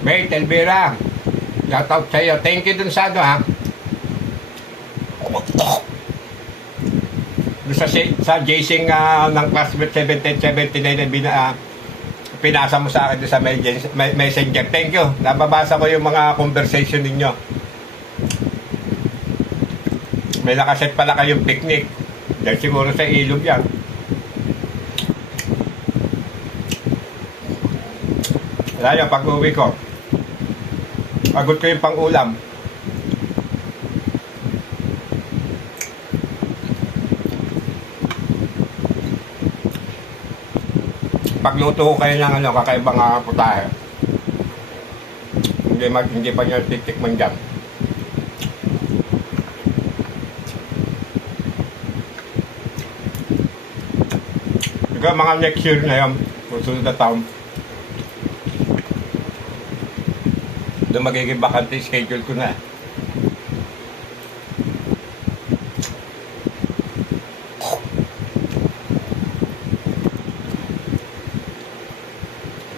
May Elvira, shout out sa'yo. Thank you dun sa ano ha. Dun sa JSing ng classmate 1779 na pinasa mo sa akin dun sa messenger. Thank you. Nababasa ko yung mga conversation ninyo. May nakaset pala kayong picnic. Dahil siguro sa ilog yan. Wala yan, pag-uwi ko. Pagod ko yung pang-ulam. Pagluto ko kayo ng kakaibang putahe. Hindi pa nyo titikman dyan. Ikaw mga next year na yun, susunod na taon. Doon magiging bakante schedule ko na.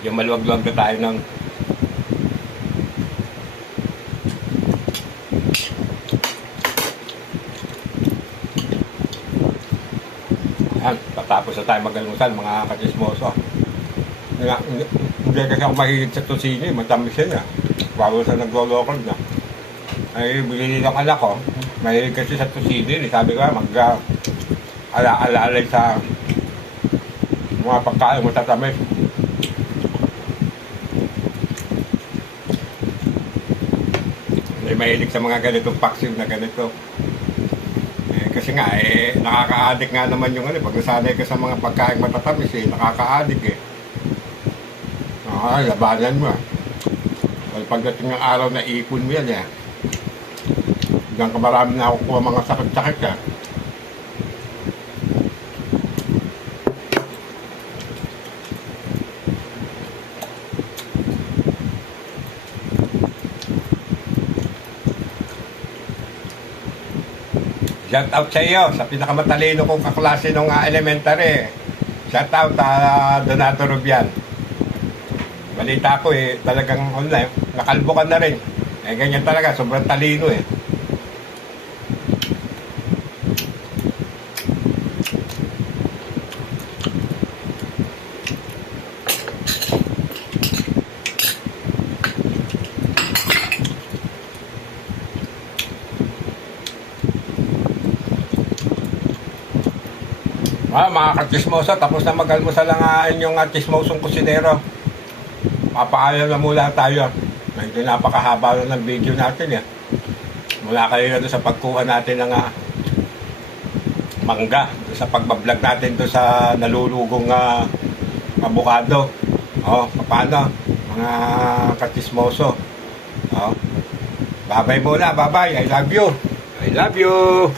Yung maluwag-luwag na tayo ng yan, tapos na tayo mag-almusal mga katismoso. Hindi kasi ako mahigit sa tosino, matamis yan ah. Bago sa naglo-local na. Ay, bilhin ng anak ko, mahilig kasi sa tosino yun. Sabi ko, mag-ala-alay sa mga pagkain matatamis. Hindi mahilig sa mga ganitong paksiw na ganito. Kasi nga, nakaka-addict nga naman yung pag nasanay ka sa mga pagkain matatamis, nakaka-addict eh. Labanan mo. Pagdating ng araw na ipon mo yan eh. Hanggang kamarami na ako kuha mga sakit-sakit eh. Shout out sa iyo, sa pinakamatalino kong kaklase nung elementary. Shout out Donato Rubian. Balita ko talagang online, nakalbo ka na rin. Ganyan talaga, sobrang talino eh. Mga katismoso, tapos na mag-almusal ang inyong tismosong kusinero. Papaalam na mula tayo. Medyo napakahaba na ng video natin eh. Mula kayo na sa pagkuha natin ng mangga, sa pagbablog natin doon sa nalulugong abukado. Paano? Mga katismoso. Babay muna, babay. I love you. I love you.